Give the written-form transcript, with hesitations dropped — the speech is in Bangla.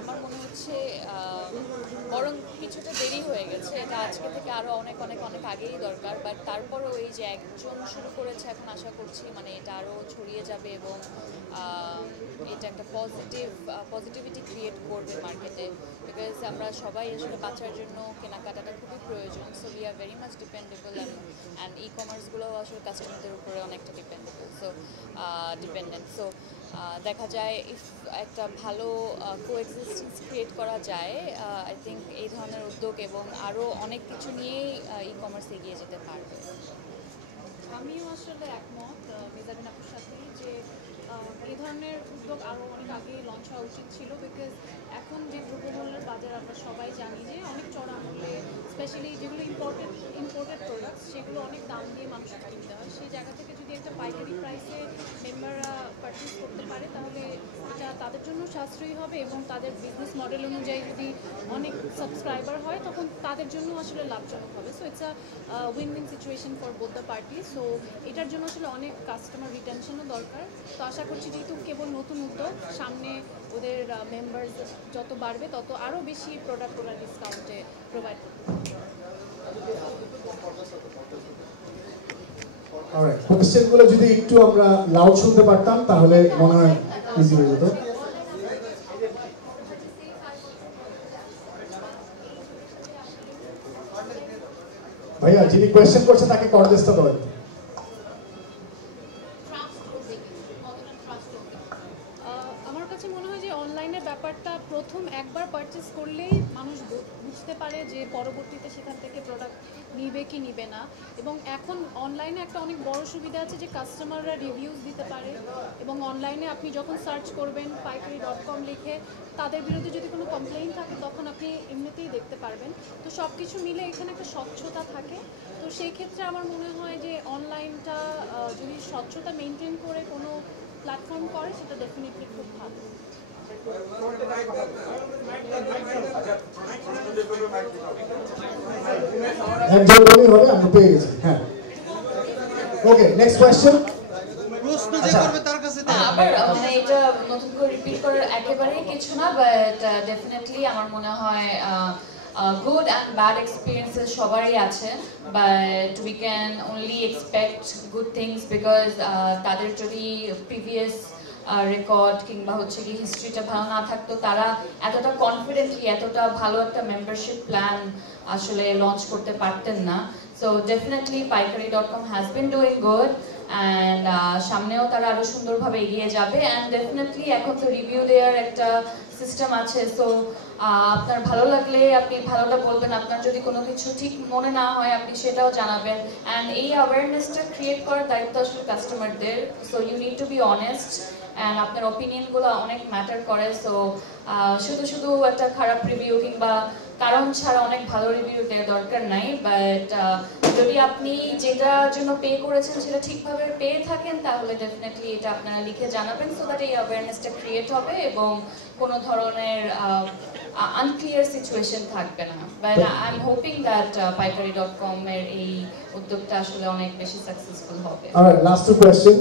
আমার মনে হচ্ছে বরং কিছুটা দেরি হয়ে গেছে। এটা আজকে থেকে আরও অনেক অনেক অনেক আগেই দরকার, বাট তারপরেও এই যে একজন শুরু করেছে, এখন আশা করছি মানে এটা আরও ছড়িয়ে যাবে এবং এটা একটা পজিটিভিটি ক্রিয়েট করবে মার্কেটে, বিকজ আমরা সবাই আসলে বাচ্চার জন্য কেনাকাটাটা খুবই প্রয়োজন। So we are very much dependable and e কমার্সগুলোও আসলে কাস্টমারদের উপরে অনেকটা ডিপেন্ডেন্ট। সো দেখা যায় ইফ একটা ভালো কোএক্সিস্টেন্স ক্রিয়েট করা যায়, আই থিঙ্ক এই ধরনের উদ্যোগ এবং আরও অনেক কিছু নিয়েই ই কমার্স এগিয়ে যেতে পারবে। আমিও আসলে একমত মেজাবিন আপুর সাথে যে এই ধরনের উদ্যোগ আরও অনেক আগে লঞ্চ হওয়া উচিত ছিল, বিকজ এখন যে দ্রব্যমূল্যের বাজার আমরা সবাই জানি যে অনেক চড়া মূল্যে, স্পেশালি যেগুলো ইম্পোর্টেড প্রোডাক্টস সেগুলো অনেক দাম দিয়ে মানুষের কিনতে হয়। সেই জায়গা থেকে যদি একটা পাইকারি প্রাইসে মেম্বাররা পারচেস করতে পারে তাহলে এটা তাদের জন্য সাশ্রয়ী হবে এবং তাদের বিজনেস মডেল অনুযায়ী যদি অনেক সাবস্ক্রাইবার হয় তখন তাদের জন্য আসলে লাভজনক হবে। So it's a win win situation for both the party. So এটার জন্য আসলে অনেক কাস্টমার রিটেনশনও দরকার। তো আশা করছি যেহেতু কেবল নতুন উদ্যোগ, সামনে ওদের মেম্বার্স যত বাড়বে তত আরও বেশি প্রোডাক্ট ওরা ডিসকাউন্টে প্রোভাইড করবে। অলরাইট, কোশ্চেনগুলো যদি একটু আমরা লাউড শুনতে পারতাম তাহলে মনে হয় ইজি হয়ে যেত। ভাইয়া যিনি কোয়েশ্চেন করছে তাকে করদেশটা দেবেন। আমার কাছে মনে হয় যে অনলাইনের ব্যাপারটা প্রথম একবার পারচেস করলেই মানুষ বুঝতে পারে যে পরবর্তীতে সেখান থেকে প্রোডাক্ট নিবে কি নিবে না। এবং এখন অনলাইনে একটা অনেক বড় সুবিধা আছে যে কাস্টমাররা রিভিউজ দিতে পারে এবং অনলাইনে আপনি যখন সার্চ করবেন পাইকারি.com লিখে তাদের বিরুদ্ধে যদি কোনো কমপ্লেইন থাকে তখন আপনি এমনিতেই দেখতে পারবেন। তো সব কিছু মিলে এখানে একটা স্বচ্ছতা থাকে। তো সেই ক্ষেত্রে আমার মনে হয় যে অনলাইনটা যদি স্বচ্ছতা মেনটেন করে কোনো প্ল্যাটফর্ম করে সেটা ডেফিনেটলি খুব ভালো। একজন বলেই হবে, আমরা পেয়ে গেছি। হ্যাঁ, ওকে, নেক্সট কোয়েশ্চেন। প্রশ্ন যে করবে তার কাছে আবার মানে এটা নতুন করে রিপিট করার একেবারেই কিছু না, বাট ডেফিনেটলি আমার মনে হয় গুড অ্যান্ড ব্যাড এক্সপিরিয়েন্সেস সবারই আছে, but we can only expect good things because তাদের যদি প্রিভিয়াস রেকর্ড কিংবা হচ্ছে কি হিস্ট্রিটা ভালো না থাকতো তারা এতটা কনফিডেন্টলি এতটা ভালো একটা মেম্বারশিপ প্ল্যান আসলে লঞ্চ করতে পারতেন না। So definitely Paikari dot com has been doing good and সামনেও তারা আরও সুন্দরভাবে এগিয়ে যাবে। অ্যান্ড ডেফিনেটলি এখন তো রিভিউ দেওয়ার একটা সিস্টেম আছে। সো আপনার ভালো লাগলে আপনি ভালোটা বলবেন, আপনার যদি কোনো কিছু ঠিক মনে না হয় আপনি সেটাও জানাবেন। অ্যান্ড এই অ্যাওয়ারনেসটা ক্রিয়েট করার দায়িত্ব আসলে কাস্টমারদের। So you need to be honest and আপনার ওপিনিয়নগুলো অনেক ম্যাটার করে। সো শুধু শুধু একটা খারাপ রিভিউ কিংবা কারণ ছাড়া অনেক ভালো রিভিউ দেওয়ার দরকার নাই, বাট যদি আপনি যেটার জন্য পে করেছেন সেটা ঠিকভাবে পেয়ে থাকেন তাহলে ডেফিনেটলি এটা আপনারা লিখে জানাবেন, সো দ্যাট এই অ্যাওয়ারনেসটা ক্রিয়েট হবে এবং কোনো ধরনের আনক্লিয়ার সিচুয়েশন থাকবে না। But I am hoping that Paikari dot com এর এই উদ্যোগটা আসলে অনেক বেশি সাকসেসফুল হবে। Alright, last two question.